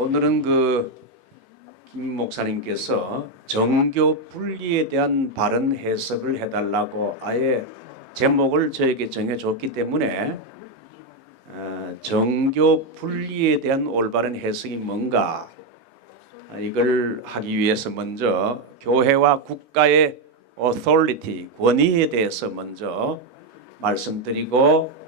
오늘은 김 목사님께서 정교 분리에 대한 바른 해석을 해달라고 아예 제목을 저에게 정해줬기 때문에 정교 분리에 대한 올바른 해석이 뭔가 이걸 하기 위해서 먼저 교회와 국가의 authority, 권위에 대해서 먼저 말씀드리고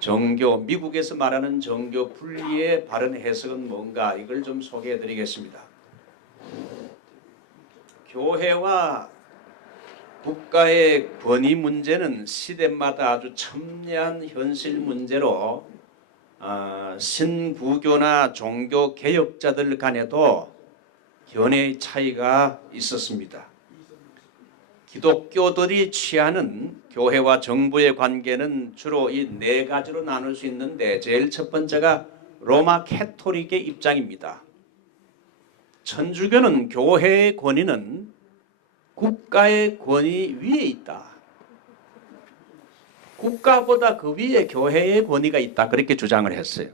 정교, 미국에서 말하는 정교 분리의 바른 해석은 뭔가 이걸 좀 소개해 드리겠습니다. 교회와 국가의 권위 문제는 시대마다 아주 첨예한 현실 문제로 신부교나 종교 개혁자들 간에도 견해의 차이가 있었습니다. 기독교들이 취하는 교회와 정부의 관계는 주로 이 네 가지로 나눌 수 있는데 제일 첫 번째가 로마 캐토릭의 입장입니다. 천주교는 교회의 권위는 국가의 권위 위에 있다. 국가보다 그 위에 교회의 권위가 있다. 그렇게 주장을 했어요.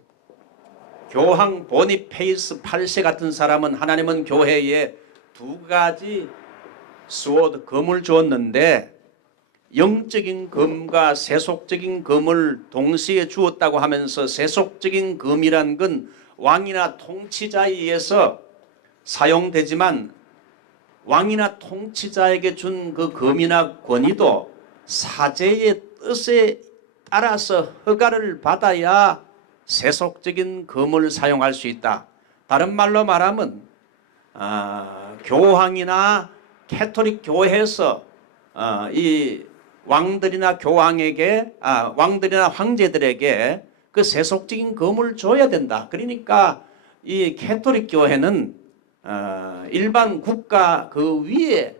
교황 보니페이스 8세 같은 사람은 하나님은 교회에 두 가지 스워드, 검을 주었는데 영적인 검과 세속적인 검을 동시에 주었다고 하면서 세속적인 검이란 건 왕이나 통치자에 의해서 사용되지만 왕이나 통치자에게 준 그 검이나 권위도 사제의 뜻에 따라서 허가를 받아야 세속적인 검을 사용할 수 있다. 다른 말로 말하면 교황이나 캐토릭 교회에서 이 왕들이나 교황에게 왕들이나 황제들에게 그 세속적인 검을 줘야 된다. 그러니까 이 캐토릭 교회는 일반 국가 그 위에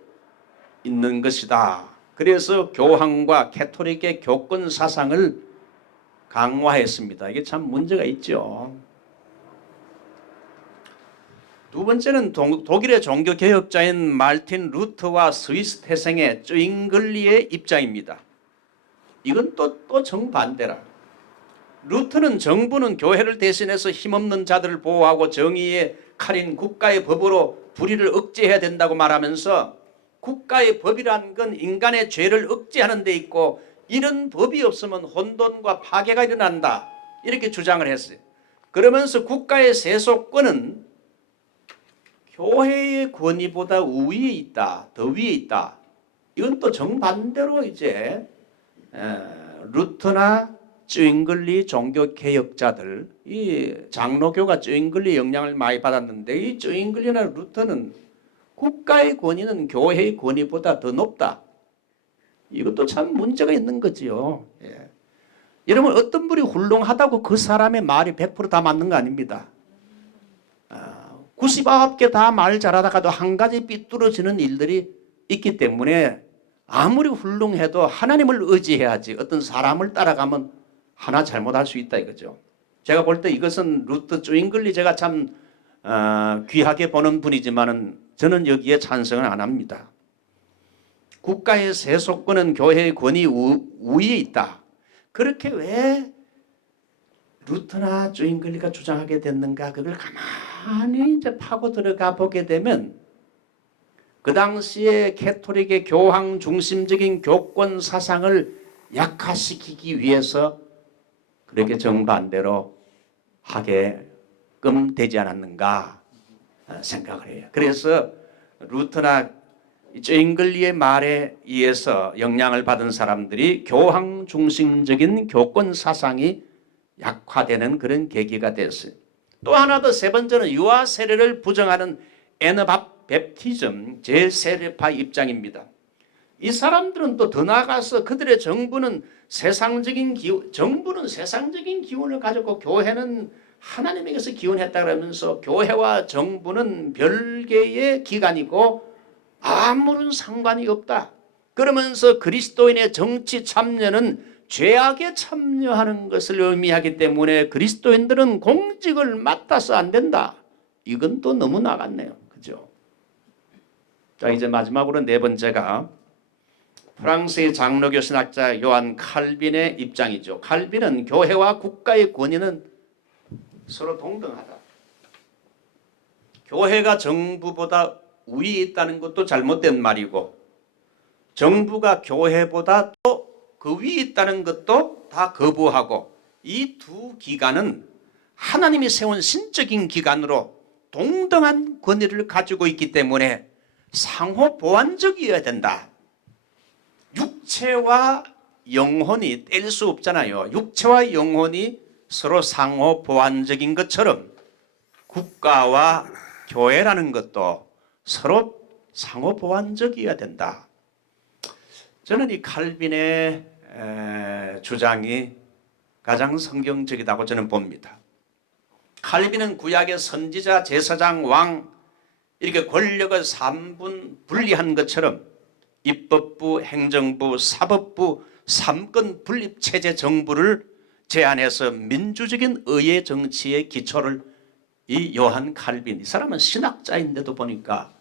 있는 것이다. 그래서 교황과 캐토릭의 교권 사상을 강화했습니다. 이게 참 문제가 있죠. 두 번째는 독일의 종교개혁자인 마르틴 루터와 스위스 태생의 쯔잉글리의 입장입니다. 이건 또 정반대라. 루터는 정부는 교회를 대신해서 힘없는 자들을 보호하고 정의의 칼인 국가의 법으로 불의를 억제해야 된다고 말하면서 국가의 법이란 건 인간의 죄를 억제하는 데 있고 이런 법이 없으면 혼돈과 파괴가 일어난다. 이렇게 주장을 했어요. 그러면서 국가의 세속권은 교회의 권위보다 우위에 있다. 더 위에 있다. 이건 또 정반대로 이제 루터나 쯔잉글리 종교개혁자들, 이 장로교가 쯔잉글리 영향을 많이 받았는데 이 쯔잉글리나 루터는 국가의 권위는 교회의 권위보다 더 높다. 이것도 참 문제가 있는 거지요. 예. 여러분 어떤 분이 훌륭하다고 그 사람의 말이 100%다 맞는 거 아닙니다. 99개 다 말 잘하다가도 한 가지 삐뚤어지는 일들이 있기 때문에 아무리 훌륭해도 하나님을 의지해야지 어떤 사람을 따라가면 하나 잘못할 수 있다 이거죠. 제가 볼 때 이것은 루터 쯔잉글리 제가 참 귀하게 보는 분이지만은 저는 여기에 찬성을 안 합니다. 국가의 세속권은 교회의 권위 우위에 있다. 그렇게 왜 루터나 쯔잉글리가 주장하게 됐는가? 그걸 가만히 이제 파고 들어가 보게 되면 그 당시에 캐토릭의 교황 중심적인 교권 사상을 약화시키기 위해서 그렇게 정반대로 하게끔 되지 않았는가 생각을 해요. 그래서 루터나 쯔잉글리의 말에 의해서 영향을 받은 사람들이 교황 중심적인 교권 사상이 약화되는 그런 계기가 됐어요. 또 하나 더 세 번째는 유아 세례를 부정하는 애너바프티즘 제세례파 입장입니다. 이 사람들은 또 더 나아가서 그들의 정부는 세상적인 기운을 가졌고 교회는 하나님에게서 기원했다 그러면서 교회와 정부는 별개의 기관이고 아무런 상관이 없다. 그러면서 그리스도인의 정치 참여는 죄악에 참여하는 것을 의미하기 때문에 그리스도인들은 공직을 맡아서 안 된다. 이건 또 너무 나갔네요. 그죠? 자, 이제 마지막으로 네 번째가 프랑스의 장로교 신학자 요한 칼빈의 입장이죠. 칼빈은 교회와 국가의 권위는 서로 동등하다. 교회가 정부보다 우위에 있다는 것도 잘못된 말이고 정부가 교회보다 또 그 위에 있다는 것도 다 거부하고 이 두 기관은 하나님이 세운 신적인 기관으로 동등한 권위를 가지고 있기 때문에 상호 보완적이어야 된다. 육체와 영혼이 뗄 수 없잖아요. 육체와 영혼이 서로 상호 보완적인 것처럼 국가와 교회라는 것도 서로 상호 보완적이어야 된다. 저는 이 칼빈의 주장이 가장 성경적이라고 저는 봅니다. 칼빈은 구약의 선지자, 제사장, 왕 이렇게 권력을 3분 분리한 것처럼 입법부, 행정부, 사법부 3권 분립체제 정부를 제안해서 민주적인 의회 정치의 기초를 이 요한 칼빈, 이 사람은 신학자인데도 보니까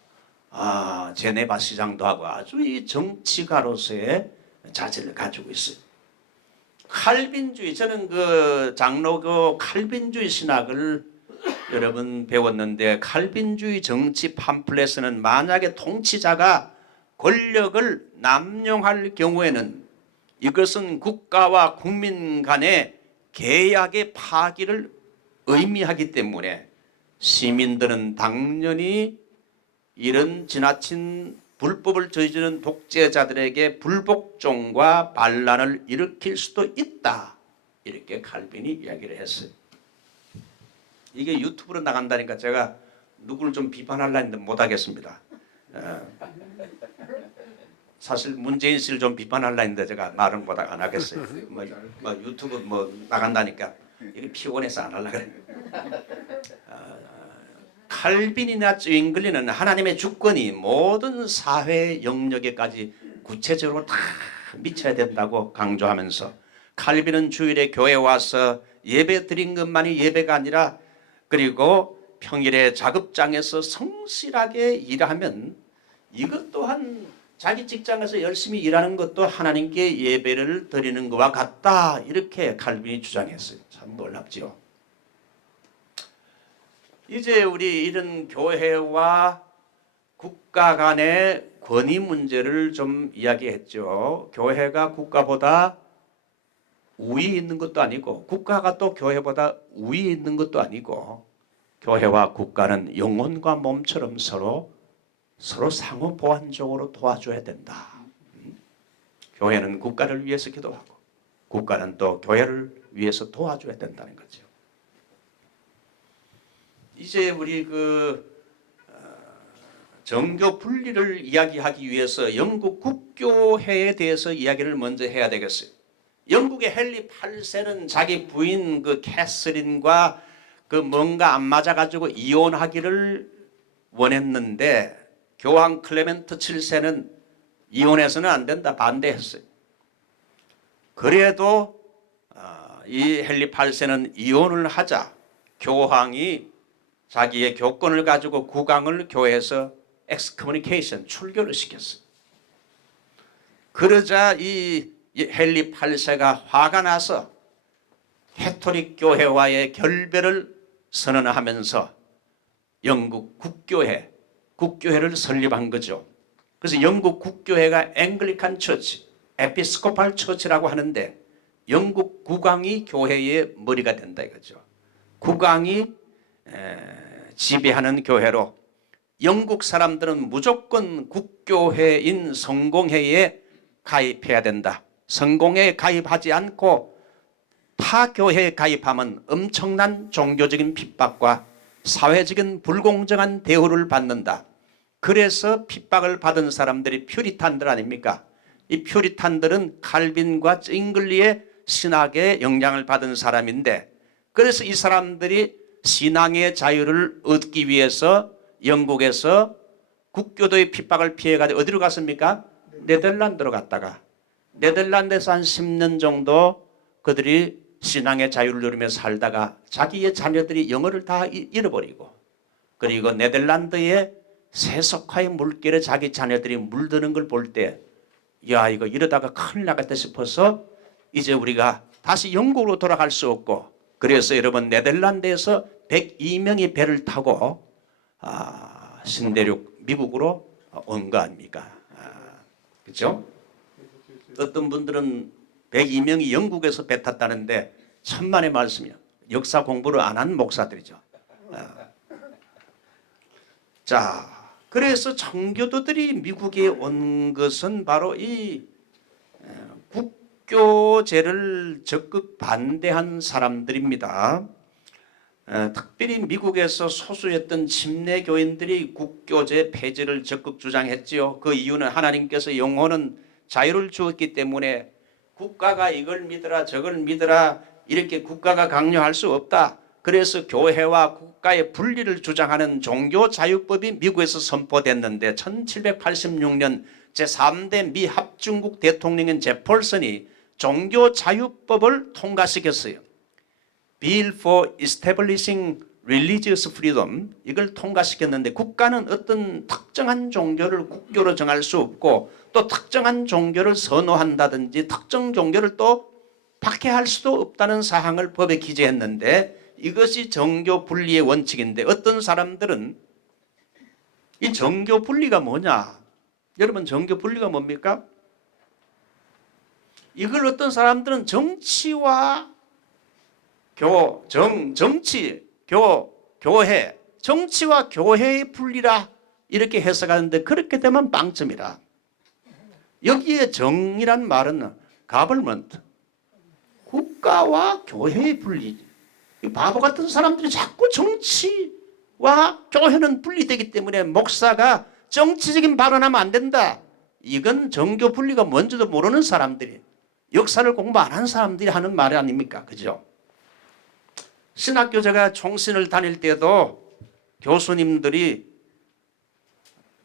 제네바 시장도 하고 아주 이 정치가로서의 자질을 가지고 있어요. 칼빈주의, 저는 그 장로교 칼빈주의 신학을 여러분 배웠는데 칼빈주의 정치 팜플렛은 만약에 통치자가 권력을 남용할 경우에는 이것은 국가와 국민 간의 계약의 파기를 의미하기 때문에 시민들은 당연히 이런 지나친 불법을 저지르는 독재자들에게 불복종과 반란을 일으킬 수도 있다. 이렇게 칼빈이 이야기를 했어요. 이게 유튜브로 나간다니까 제가 누구를 좀 비판하려 했는데 못하겠습니다. 사실 문재인 씨를 좀 비판하려 했는데 제가 말은 못하고 안 하겠어요. 뭐 유튜브 나간다니까 이게 피곤해서 안 하려고 그래요. 칼빈이나 쭝글리는 하나님의 주권이 모든 사회 영역에까지 구체적으로 다 미쳐야 된다고 강조하면서 칼빈은 주일에 교회에 와서 예배 드린 것만이 예배가 아니라 그리고 평일에 작업장에서 성실하게 일하면 이것 또한 자기 직장에서 열심히 일하는 것도 하나님께 예배를 드리는 것과 같다. 이렇게 칼빈이 주장했어요. 참 놀랍지요. 이제 우리 이런 교회와 국가 간의 권위 문제를 좀 이야기했죠. 교회가 국가보다 우위에 있는 것도 아니고 국가가 또 교회보다 우위에 있는 것도 아니고 교회와 국가는 영혼과 몸처럼 서로 상호 보완적으로 도와줘야 된다. 교회는 국가를 위해서 기도하고 국가는 또 교회를 위해서 도와줘야 된다는 거죠. 이제 우리 정교 분리를 이야기하기 위해서 영국 국교회에 대해서 이야기를 먼저 해야 되겠어요. 영국의 헨리 8세는 자기 부인 캐서린과 뭔가 안 맞아가지고 이혼하기를 원했는데 교황 클레멘트 7세는 이혼해서는 안 된다 반대했어요. 그래도 이 헨리 8세는 이혼을 하자 교황이 자기의 교권을 가지고 국왕을 교회에서 엑스커뮤니케이션 출교를 시켰어요. 그러자 이 헨리 8세가 화가 나서 캐토릭 교회와의 결별을 선언하면서 영국 국교회를 설립한 거죠. 그래서 영국 국교회가 앵글리칸 처치, 에피스코팔 처치라고 하는데 영국 국왕이 교회의 머리가 된다 이거죠. 국왕이 지배하는 교회로 영국 사람들은 무조건 국교회인 성공회에 가입해야 된다. 성공회에 가입하지 않고 타 교회에 가입하면 엄청난 종교적인 핍박과 사회적인 불공정한 대우를 받는다. 그래서 핍박을 받은 사람들이 퓨리탄들 아닙니까? 이 퓨리탄들은 칼빈과 쭝글리의 신학에 영향을 받은 사람인데 그래서 이 사람들이 신앙의 자유를 얻기 위해서 영국에서 국교도의 핍박을 피해가지고 어디로 갔습니까? 네덜란드로 갔다가 네덜란드에서 한 10년 정도 그들이 신앙의 자유를 누리며 살다가 자기의 자녀들이 영어를 다 잃어버리고 그리고 네덜란드의 세속화의 물결에 자기 자녀들이 물드는 걸 볼 때 야 이거 이러다가 큰일 나겠다 싶어서 이제 우리가 다시 영국으로 돌아갈 수 없고 그래서 여러분 네덜란드에서 102명이 배를 타고 신대륙 미국으로 온 거 아닙니까? 그렇죠? 어떤 분들은 102명이 영국에서 배 탔다는데 천만의 말씀이요. 역사 공부를 안 한 목사들이죠. 자, 그래서 청교도들이 미국에 온 것은 바로 이 국교제를 적극 반대한 사람들입니다. 특별히 미국에서 소수였던 침례교인들이 국교제 폐지를 적극 주장했지요. 그 이유는 하나님께서 영혼은 자유를 주었기 때문에 국가가 이걸 믿어라 저걸 믿어라 이렇게 국가가 강요할 수 없다. 그래서 교회와 국가의 분리를 주장하는 종교자유법이 미국에서 선포됐는데 1786년 제3대 미 합중국 대통령인 제펄슨이 종교자유법을 통과시켰어요. Bill for Establishing Religious Freedom, 이걸 통과시켰는데 국가는 어떤 특정한 종교를 국교로 정할 수 없고 또 특정한 종교를 선호한다든지 특정 종교를 또 박해할 수도 없다는 사항을 법에 기재했는데 이것이 정교 분리의 원칙인데 어떤 사람들은 이 정교 분리가 뭐냐? 여러분 정교 분리가 뭡니까? 이걸 어떤 사람들은 정치와 교회, 정치와 교회의 분리라 이렇게 해석하는데 그렇게 되면 빵점이라. 여기에 정이란 말은 government, 국가와 교회의 분리. 바보 같은 사람들이 자꾸 정치와 교회는 분리되기 때문에 목사가 정치적인 발언하면 안 된다. 이건 정교 분리가 뭔지도 모르는 사람들이, 역사를 공부 안 한 사람들이 하는 말 아닙니까? 그죠? 신학교 제가 총신을 다닐 때도 교수님들이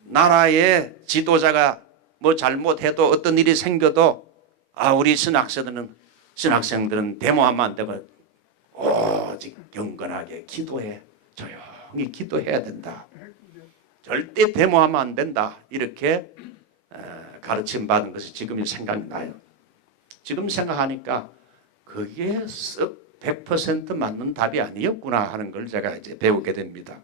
나라의 지도자가 뭐 잘못해도 어떤 일이 생겨도 우리 신학생들은 데모하면 안 되고 오직 경건하게 기도해, 조용히 기도해야 된다. 절대 데모하면 안 된다. 이렇게 가르침 받은 것이 지금 생각나요. 지금 생각하니까 그게 썩 100% 맞는 답이 아니었구나 하는 걸 제가 이제 배우게 됩니다.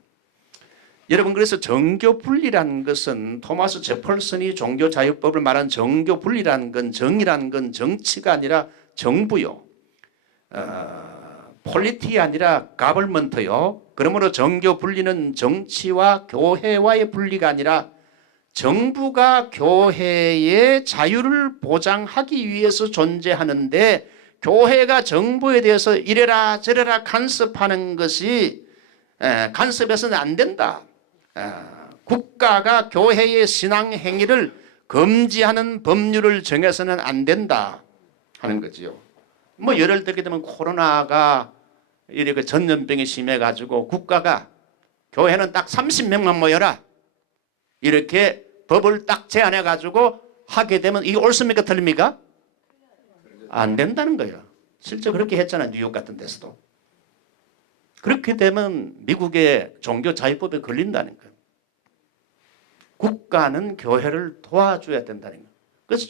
여러분, 그래서 정교 분리라는 것은 토마스 제펄슨이 종교자유법을 말한 정교 분리라는 건 정이라는 건 정치가 아니라 정부요. 폴리티가 아니라 가벌먼트요. 그러므로 정교 분리는 정치와 교회와의 분리가 아니라 정부가 교회의 자유를 보장하기 위해서 존재하는데 교회가 정부에 대해서 이래라 저래라 간섭하는 것이 간섭해서는 안 된다. 국가가 교회의 신앙 행위를 금지하는 법률을 정해서는 안 된다 하는 거지요. 뭐 예를 들게 되면 코로나가 이렇게 전염병이 심해가지고 국가가 교회는 딱 30명만 모여라 이렇게 법을 딱 제안해가지고 하게 되면 이게 옳습니까 틀립니까? 안 된다는 거예요. 실제 그렇게 했잖아요. 뉴욕 같은 데서도. 그렇게 되면 미국의 종교자유법에 걸린다는 거예요. 국가는 교회를 도와줘야 된다는 거예요. 그래서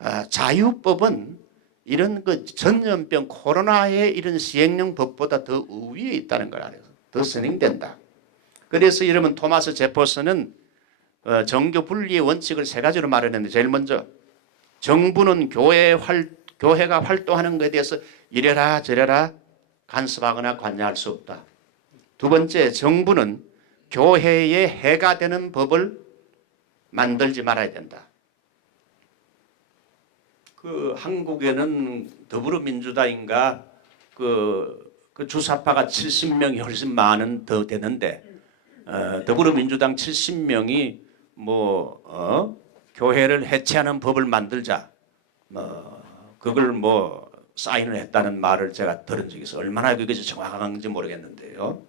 종교자유법은 이런 그 전염병 코로나의 이런 시행령 법보다 더 우위에 있다는 걸 알아요. 더 선행된다. 그래서 이러면 토마스 제퍼슨은 정교 분리의 원칙을 세 가지로 말했는데 제일 먼저 정부는 교회가 활동하는 것에 대해서 이래라 저래라 간섭하거나 관여할 수 없다. 두 번째, 정부는 교회에 해가 되는 법을 만들지 말아야 된다. 그 한국에는 더불어민주당인가 그 주사파가 70명이 훨씬 많은 더 되는데 더불어민주당 70명이 교회를 해체하는 법을 만들자 그걸 사인을 했다는 말을 제가 들은 적이 있어요. 얼마나 그것이 정확한지 모르겠는데요.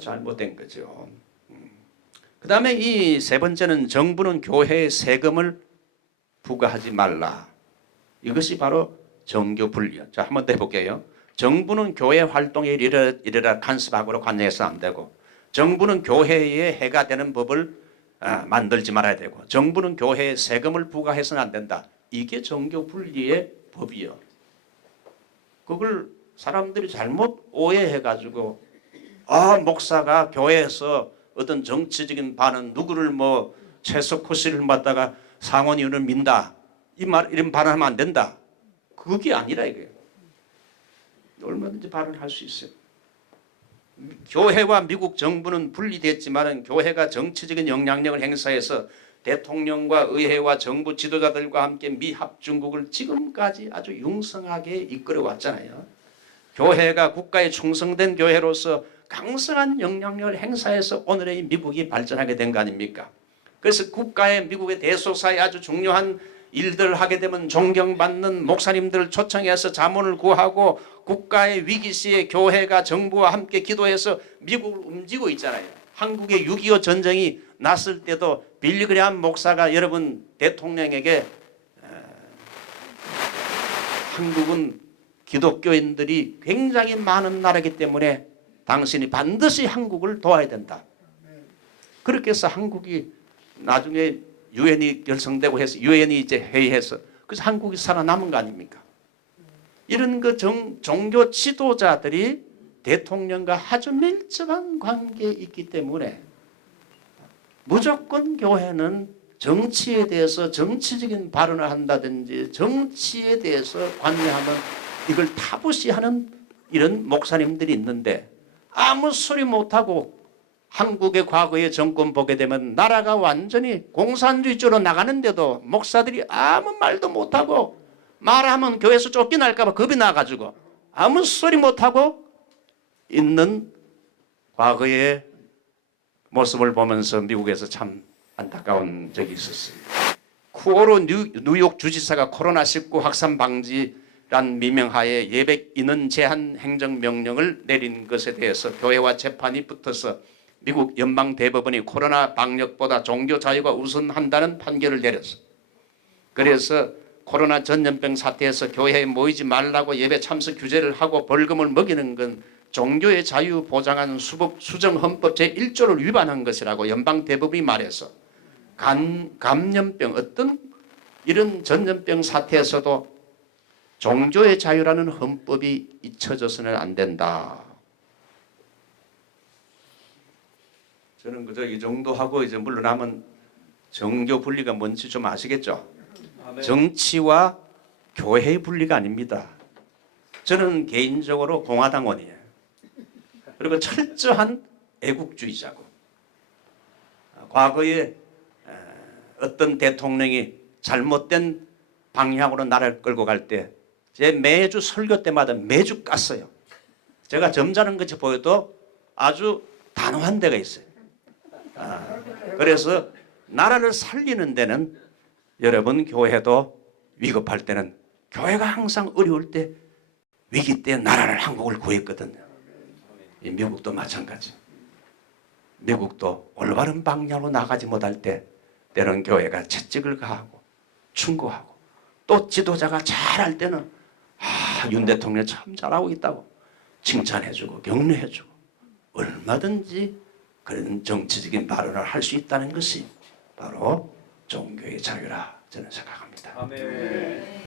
잘못된 거죠. 그 다음에 이 세 번째는 정부는 교회에 세금을 부과하지 말라. 이것이 바로 정교 분리요. 자, 한번 더 해볼게요. 정부는 교회 활동에 이래라 간섭하고 관여해서 안 되고 정부는 교회에 해가 되는 법을 만들지 말아야 되고 정부는 교회에 세금을 부과해서는 안 된다. 이게 정교 분리의 법이요. 그걸 사람들이 잘못 오해해가지고 목사가 교회에서 어떤 정치적인 반응, 누구를 뭐 최소 코시를 맡다가 상원의원을 민다, 이런 발언하면 안 된다. 그게 아니라 이거예요. 얼마든지 발언할 수 있어요. 교회와 미국 정부는 분리됐지만 교회가 정치적인 영향력을 행사해서 대통령과 의회와 정부 지도자들과 함께 미합중국을 지금까지 아주 융성하게 이끌어 왔잖아요. 교회가 국가에 충성된 교회로서 강성한 영향력을 행사해서 오늘의 미국이 발전하게 된 거 아닙니까? 그래서 국가의 미국의 대소사에 아주 중요한 일들을 하게 되면 존경받는 목사님들을 초청해서 자문을 구하고 국가의 위기 시에 교회가 정부와 함께 기도해서 미국을 움직이고 있잖아요. 한국의 6.25 전쟁이 났을 때도 빌리그레함 목사가 여러분 대통령에게 한국은 기독교인들이 굉장히 많은 나라이기 때문에 당신이 반드시 한국을 도와야 된다. 그렇게 해서 한국이 나중에 유엔이 결성되고 해서 유엔이 이제 회의해서 그래서 한국이 살아남은 거 아닙니까? 이런 그 종교 지도자들이 대통령과 아주 밀접한 관계에 있기 때문에 무조건 교회는 정치에 대해서 정치적인 발언을 한다든지 정치에 대해서 관여하면 이걸 타부시하는 이런 목사님들이 있는데 아무 소리 못하고 한국의 과거의 정권 보게 되면 나라가 완전히 공산주의 쪽으로 나가는데도 목사들이 아무 말도 못하고 말하면 교회에서 쫓겨날까 봐 겁이 나가지고 아무 소리 못하고 있는 과거의 모습을 보면서 미국에서 참 안타까운 적이 있었습니다. 쿠오로 뉴욕 주지사가 코로나19 확산 방지란 미명하에 예배 인원 제한 행정명령을 내린 것에 대해서 교회와 재판이 붙어서 미국 연방대법원이 코로나 방역보다 종교 자유가 우선한다는 판결을 내렸어. 그래서 코로나 전염병 사태에서 교회에 모이지 말라고 예배 참석 규제를 하고 벌금을 먹이는 건 종교의 자유 보장하는 수정헌법 제1조를 위반한 것이라고 연방대법원이 말해서 감염병 어떤 이런 전염병 사태에서도 종교의 자유라는 헌법이 잊혀져서는 안 된다. 저는 그저 이 정도 하고 이제 물러나면 정교 분리가 뭔지 좀 아시겠죠? 정치와 교회의 분리가 아닙니다. 저는 개인적으로 공화당원이에요. 그리고 철저한 애국주의자고 과거에 어떤 대통령이 잘못된 방향으로 나라를 끌고 갈 때 제 매주 설교 때마다 매주 깠어요. 제가 점잖은 것이 보여도 아주 단호한 데가 있어요. 그래서 나라를 살리는 데는 여러분 교회도 위급할 때는 교회가 항상 어려울 때 위기 때 나라를 한국을 구했거든요. 미국도 마찬가지. 미국도 올바른 방향으로 나가지 못할 때 때는 교회가 채찍을 가하고 충고하고 또 지도자가 잘할 때는 윤 대통령 참 잘하고 있다고 칭찬해주고 격려해주고 얼마든지 그런 정치적인 발언을 할 수 있다는 것이 바로 종교의 자유라 저는 생각합니다. 아멘.